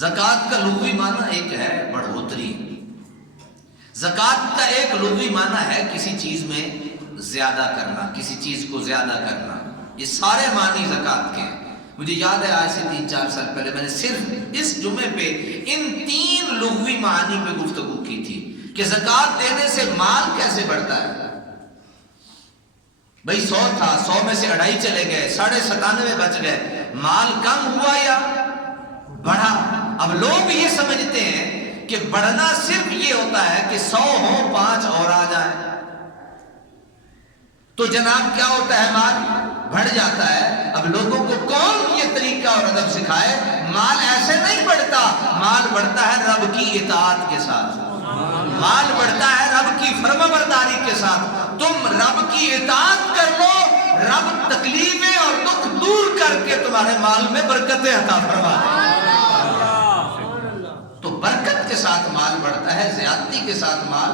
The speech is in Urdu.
زکوٰۃ کا لغوی معنی ایک ہے بڑھوتری، زکوٰۃ کا ایک لغوی معنی ہے کسی چیز میں زیادہ کرنا، کسی چیز کو زیادہ کرنا۔ یہ سارے معنی زکوٰۃ کے ہیں۔ مجھے یاد ہے آج سے 3-4 سال پہلے میں نے صرف اس جمعے پہ ان 3 لغوی معانی پہ گفتگو کی تھی کہ زکوٰۃ دینے سے مال کیسے بڑھتا ہے۔ بھئی 100 تھا، 100 میں سے 2.5 چلے گئے، 97.5 بچ گئے، مال کم ہوا یا بڑھا؟ اب لوگ یہ سمجھتے ہیں کہ بڑھنا صرف یہ ہوتا ہے کہ 100 ہو 5 اور آ جائیں تو جناب کیا ہوتا ہے، مال بڑھ جاتا ہے۔ اب لوگوں کو کون یہ طریقہ اور ادب سکھائے؟ مال ایسے نہیں بڑھتا، مال بڑھتا ہے رب کی اطاعت کے ساتھ، مال بڑھتا ہے رب کی فرمانبرداری کے ساتھ۔ تم رب کی اطاعت کر لو، رب تکلیفیں اور دکھ دور کر کے تمہارے مال میں برکتیں عطا فرما دے۔ تو برکت کے ساتھ مال بڑھتا ہے، زیادتی کے ساتھ مال